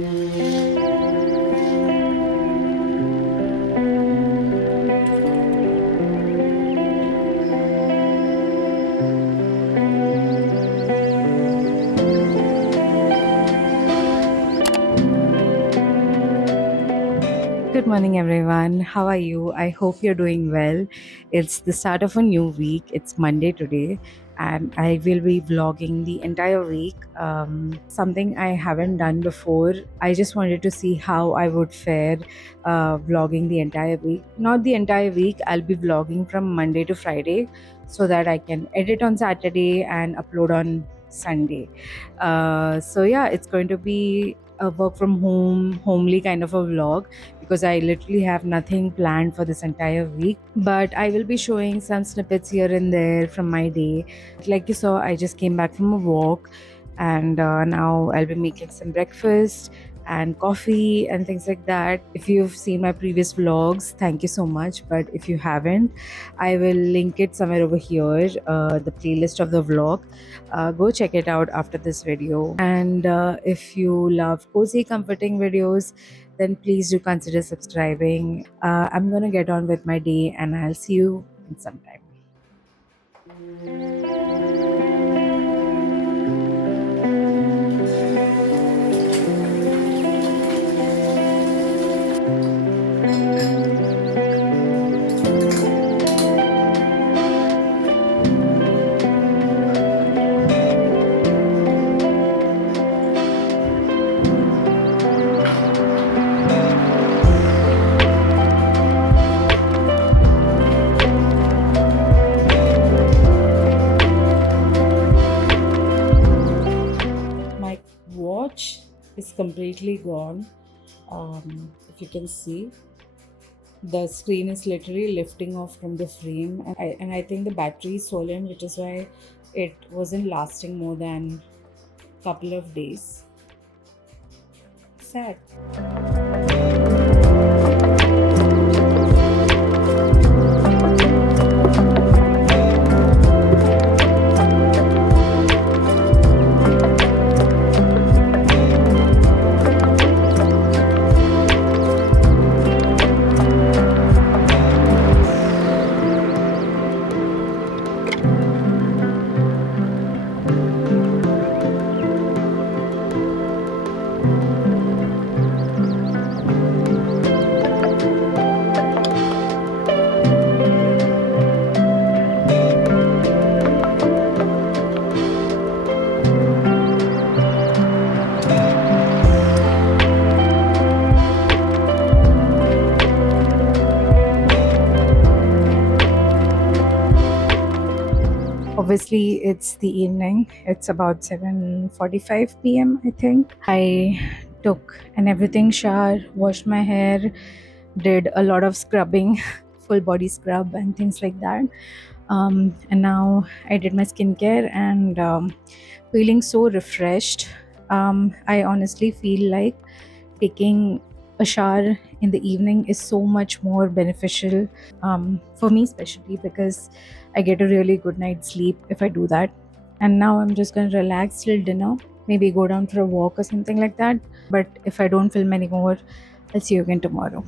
Good morning, everyone. How are you? I hope you're doing well. It's the start of a new week. It's Monday today, and I will be vlogging the entire week. Something I haven't done before. I just wanted to see how I would fare vlogging the entire week. Not the entire week, I'll be vlogging from Monday to Friday so that I can edit on Saturday and upload on Sunday. So, it's going to be a work from home, homely kind of a vlog because I literally have nothing planned for this entire week. But I will be showing some snippets here and there from my day. Like you saw, I just came back from a walk, and now I'll be making some breakfast and coffee and things like that. If you've seen my previous vlogs, thank you so much. But if you haven't, I will link it somewhere over here, the playlist of the vlog. Go check it out after this video. And if you love cozy, comforting videos, then please do consider subscribing. I'm gonna get on with my day and I'll see you in some time. My watch is completely gone. If you can see, the screen is literally lifting off from the frame, and I think the battery is swollen, which is why it wasn't lasting more than a couple of days. Sad. Obviously, it's the evening. It's about 7:45 p.m. I think. I took an everything shower, washed my hair, did a lot of scrubbing, full body scrub and things like that. And now I did my skincare and feeling so refreshed. I honestly feel like taking a shower in the evening is so much more beneficial for me, especially because I get a really good night's sleep if I do that. And now I'm just going to relax till dinner, maybe go down for a walk or something like that. But if I don't film anymore, I'll see you again tomorrow.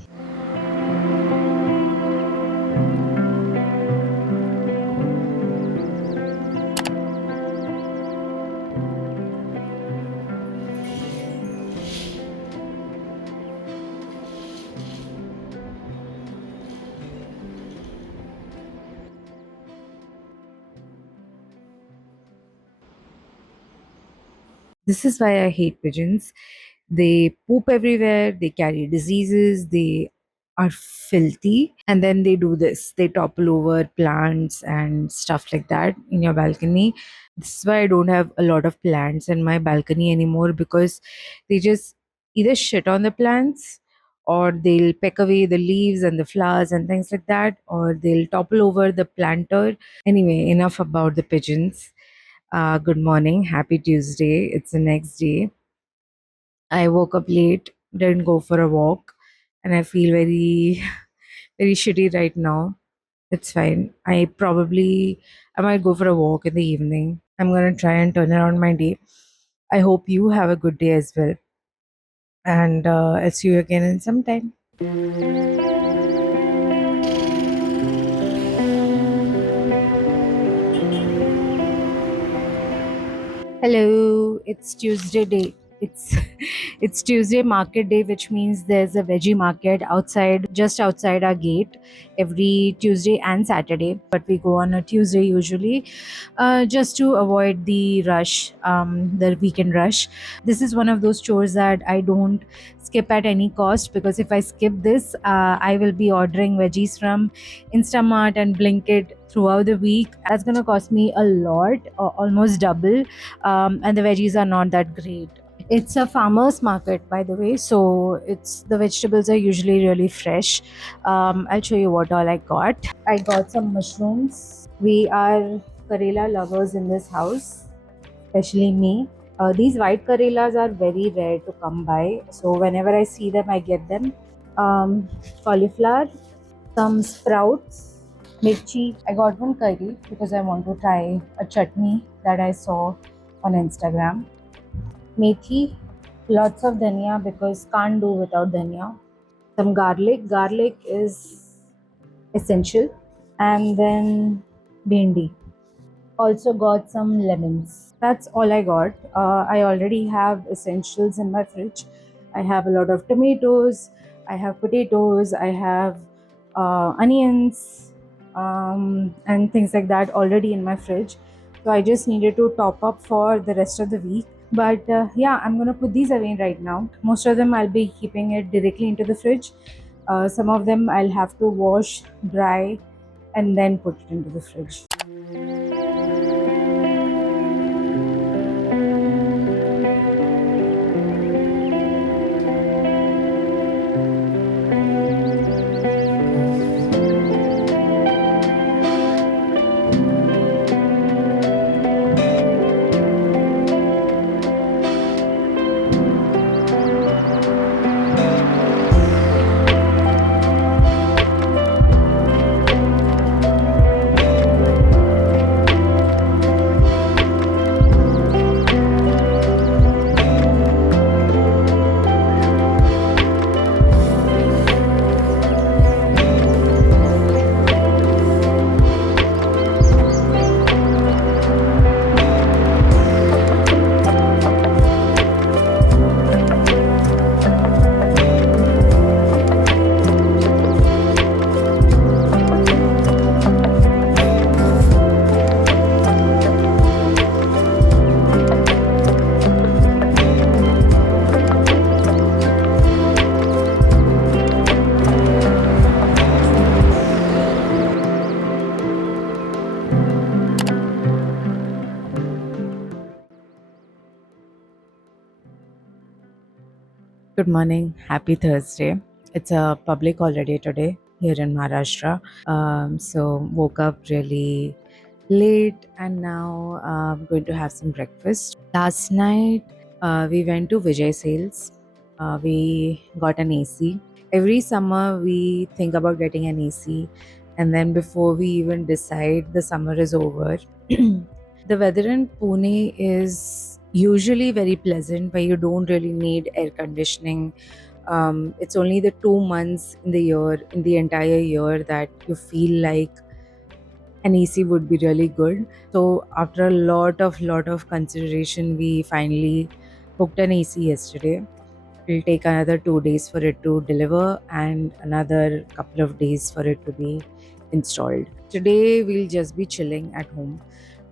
This is why I hate pigeons. They poop everywhere, they carry diseases, they are filthy, and then they do this. They topple over plants and stuff like that in your balcony. This is why I don't have a lot of plants in my balcony anymore because they just either shit on the plants or they'll peck away the leaves and the flowers and things like that, or they'll topple over the planter. Anyway, enough about the pigeons. Good morning. Happy Tuesday. It's the next day. I woke up late, didn't go for a walk, and I feel very, very shitty right now. It's fine. I might go for a walk in the evening. I'm gonna try and turn around my day. I hope you have a good day as well. and I'll see you again in some time. Hello, it's Tuesday day. It's it's Tuesday market day, which means there's a veggie market outside, just outside our gate, every Tuesday and Saturday. But we go on a Tuesday usually, just to avoid the rush, the weekend rush. This is one of those chores that I don't skip at any cost, because if I skip this, I will be ordering veggies from Instamart and Blinkit throughout the week. That's gonna cost me a lot, almost double, and the veggies are not that great. It's a farmer's market, by the way, so it's the vegetables are usually really fresh. I'll show you what all I got. I got some mushrooms. We are Karela lovers in this house, especially me. These white Karelas are very rare to come by, so whenever I see them, I get them. Um, Cauliflower, some sprouts, mirchi. I got one curry because I want to try a chutney that I saw on Instagram. Methi, lots of dhania because can't do without dhania. Some garlic. Garlic is essential. And then bhindi. Also got some lemons. That's all I got. I already have essentials in my fridge. I have a lot of tomatoes, I have potatoes, I have onions, and things like that already in my fridge. So I just needed to top up for the rest of the week. But yeah, I'm gonna put these away right now. Most of them I'll be keeping it directly into the fridge. Some of them I'll have to wash, dry, and then put it into the fridge. Good morning. Happy Thursday. It's a public holiday today here in Maharashtra. So woke up really late, and now I'm going to have some breakfast. Last night we went to Vijay Sales. We got an AC. Every summer we think about getting an AC, and then before we even decide, the summer is over. The weather in Pune is usually very pleasant, where you don't really need air conditioning. It's only the 2 months in the year, in the entire year, that you feel like an AC would be really good. So after a lot of consideration, we finally booked an AC yesterday. It'll take another 2 days for it to deliver and another couple of days for it to be installed. Today we'll just be chilling at home.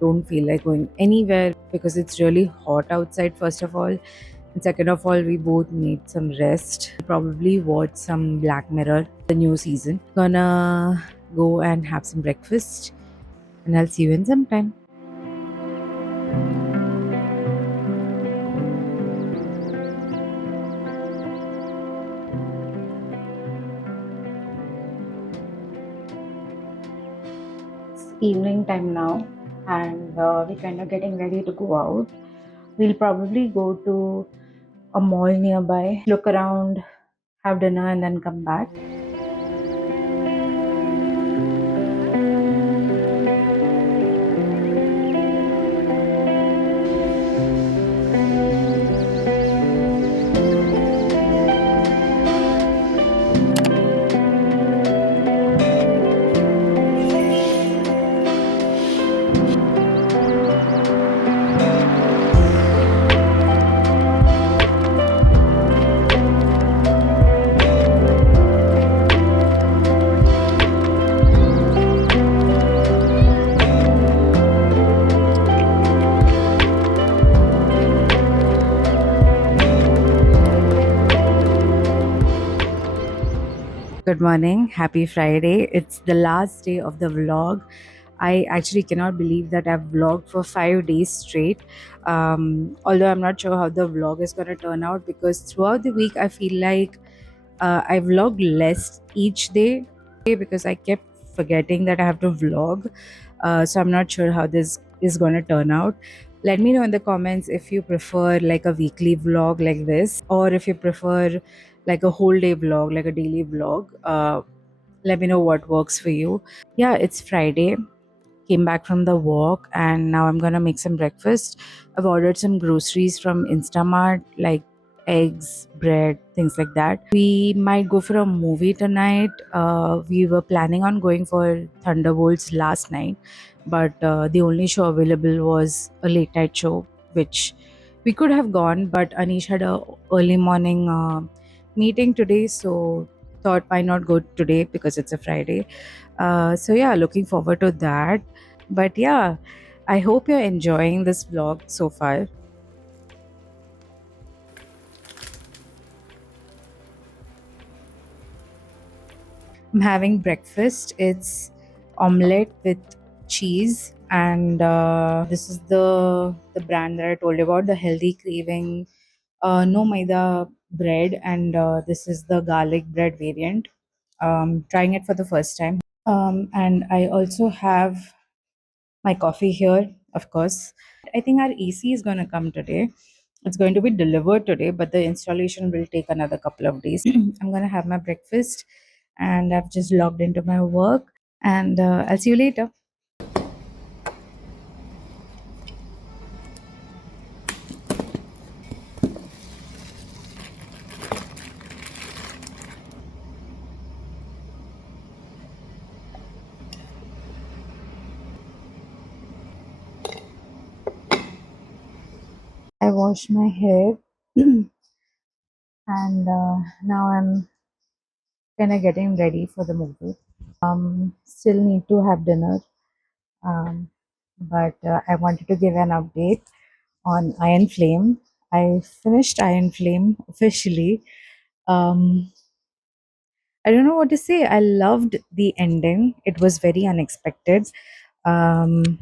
Don't feel like going anywhere because it's really hot outside, first of all. And second of all, we both need some rest. Probably watch some Black Mirror, the new season. Gonna go and have some breakfast, and I'll see you in some time. It's evening time now, and we're kind of getting ready to go out. We'll probably go to a mall nearby, look around, have dinner, and then come back. Good morning. Happy Friday. It's the last day of the vlog. I actually cannot believe that I've vlogged for 5 days straight. Although I'm not sure how the vlog is going to turn out because throughout the week I feel like I vlogged less each day because I kept forgetting that I have to vlog. So I'm not sure how this is going to turn out. Let me know in the comments if you prefer like a weekly vlog like this, or if you prefer like a whole day vlog, like a daily vlog. Let me know what works for you. Yeah, it's Friday. Came back from the walk and now I'm gonna make some breakfast. I've ordered some groceries from Instamart, like eggs, bread, things like that. We might go for a movie tonight. We were planning on going for Thunderbolts last night, but the only show available was a late night show, which we could have gone, but Anish had a early morning meeting today, so thought why not go today because it's a Friday. So yeah, looking forward to that. But yeah, I hope you're enjoying this vlog so far. I'm having breakfast. It's omelette with cheese, and this is the brand that I told you about, the Healthy Craving no maida bread, and this is the garlic bread variant. Trying it for the first time. And I also have my coffee here, of course. I think our AC is going to come today. It's going to be delivered today, but the installation will take another couple of days. I'm going to have my breakfast and I've just logged into my work, and I'll see you later. I washed my hair and now I'm kind of getting ready for the movie. Still need to have dinner, um, but I wanted to give an update on Iron Flame. I finished Iron Flame officially. Um, I don't know what to say. I loved the ending. It was very unexpected. Um,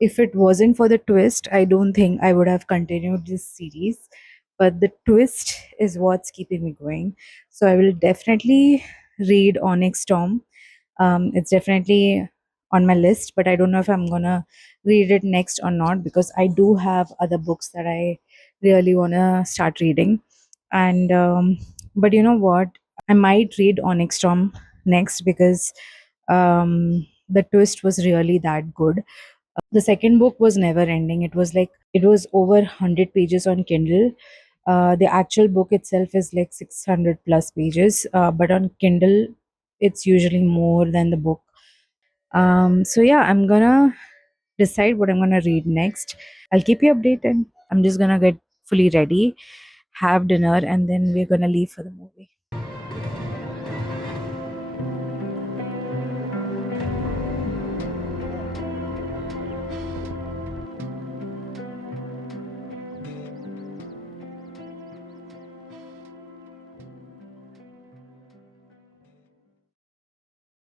if it wasn't for the twist, I don't think I would have continued this series. But the twist is what's keeping me going. So I will definitely read Onyx Storm. It's definitely on my list, but I don't know if I'm gonna read it next or not because I do have other books that I really wanna start reading. And but you know what? I might read Onyx Storm next because the twist was really that good. The second book was never ending. It was over 100 pages on Kindle. The actual book itself is like 600 plus pages, but on Kindle, it's usually more than the book. So yeah, I'm gonna decide what I'm gonna read next. I'll keep you updated. I'm just gonna get fully ready, have dinner, and then we're gonna leave for the movie.